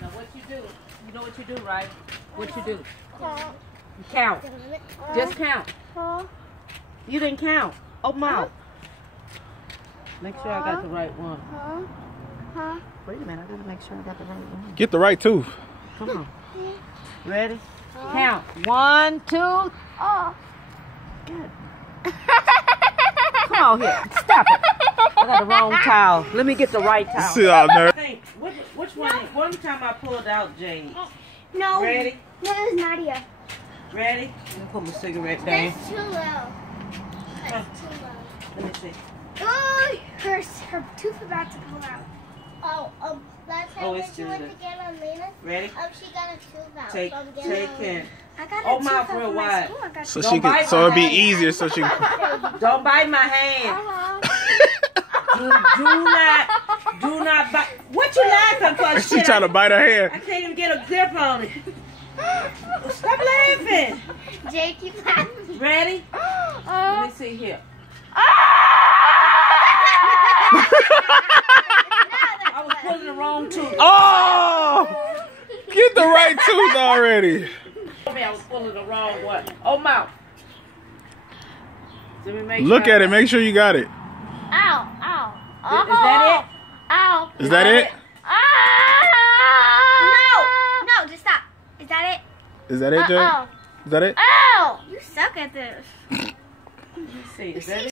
Now what you do? You know what you do, right? What you do? You count. Just count. You didn't count. Open mouth. Make sure I got the right one. Wait a minute, I gotta make sure I got the right one. Get the right tooth. Come on. Ready? Count. 1, 2. Good. Come on here. Stop it. I got the wrong towel. Let me get the right towel. Sit out there. Which one? One time I pulled out Jade. No. Ready? No, it was Nadia. Ready? Let me put my cigarette down. That's too low. That's too low. Let me see. Oh, her tooth about to pull out. Last time when she went to get on Lena, Ready? she got a tooth out. Take care. I got Open mouth real wide. So she could, so it'd be easier. So she. Don't bite my hand. Do not bite. What you laughing for? She trying to bite her hair. I can't even get a grip on it. Stop laughing. Jake, keep laughing. Ready? Let me see here. I was pulling the wrong tooth. Oh! Get the right tooth already. I was pulling the wrong one. Oh, mouth. Look at it. Make sure you got it. Ow, ow. Is that it? Ow. Is that it? No, just stop. Is that it? Is that it, Jay? Is that it? Ow! You suck at this. Let me see. Is that it?